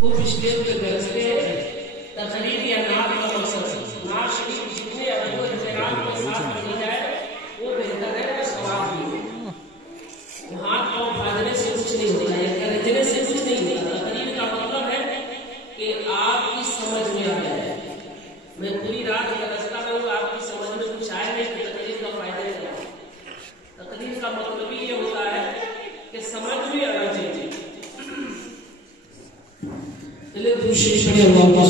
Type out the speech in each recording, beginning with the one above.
खूब स्टेज पे गरजते हैं। तकरीर या नात का मकसद है नात शरीफ जितने अदब एहतराम के साथ पढ़ी जाए वो बेहतर है, वो सवाब भी है। हाथ पाँव भागने से कुछ नहीं होता है, गरजने से कुछ नहीं होता। तकरीर का मतलब है कि आपकी समझ में आ जाए। मैं पूरी रात गरजता रहूँ, आपकी समझ में कुछ आए नहीं तो तकरीर का फायदा नहीं है। तकरीर का मतलब ही ये होता है कि समझ में आना चाहिए। चलिए दूसरी शरीय अल्लाह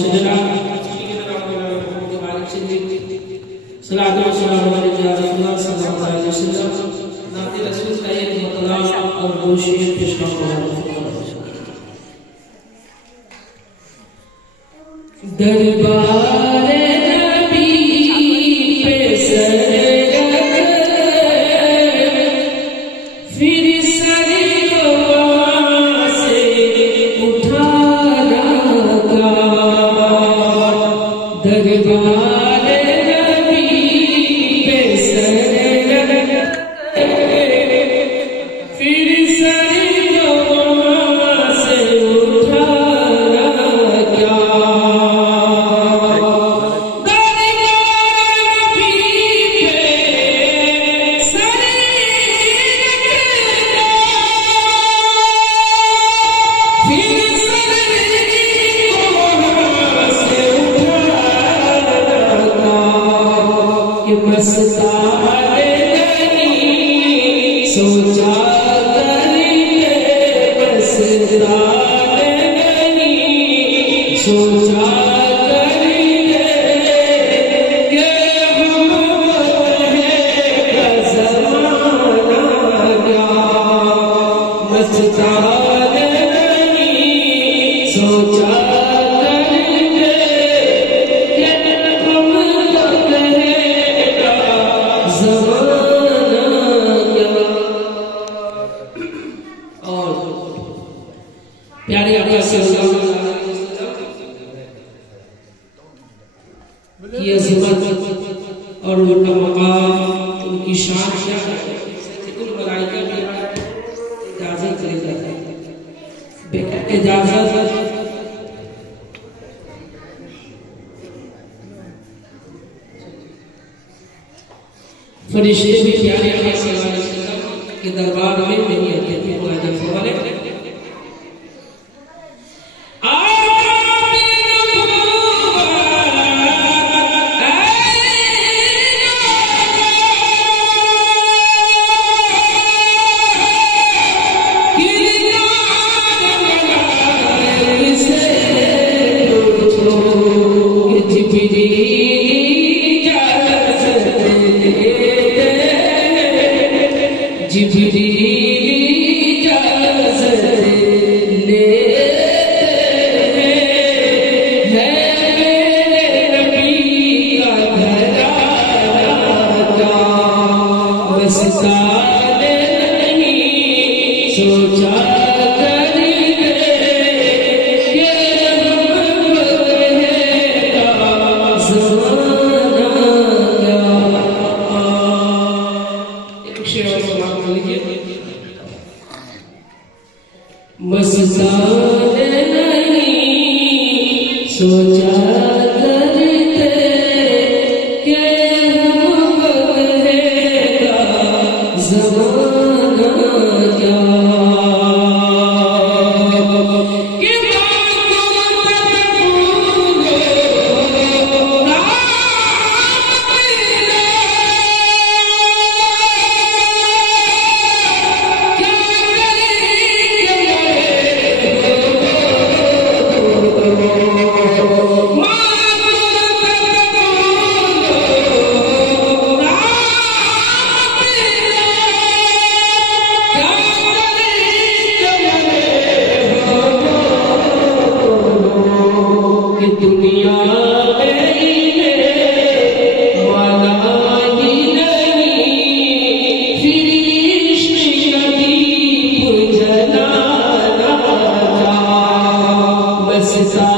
सल्लल्लाहु अलैहि वसल्लम नाते रसूल का एक मतलब और दो शेर पेश करना दरबार नबी पे सर फिर सर से उठा रखा दरबार नबी पे सर फिर सर से उठा रखा सोचा करेंगे बस सोचा करेंगे ये हम है ज़माना क्या मस्तान नहीं सोचा करेंगे ये हम रहेगा ज़माना और प्यारे आका सल्लल्लाहु अलैहि वसल्लम की अज़मत और उनका मकाम उनकी शान क्या है। सैयदुल मलाइका की इजाजत लेता है इजाजत फरिश्ते भी प्यारे आका सल्लल्लाहु अलैहि वसल्लम के दरबार में मेरी अतिथि मुआज़्ज़म फरमाने मस्तान नहीं सोचा करते कि हम रहेगा ज़माना क्या It's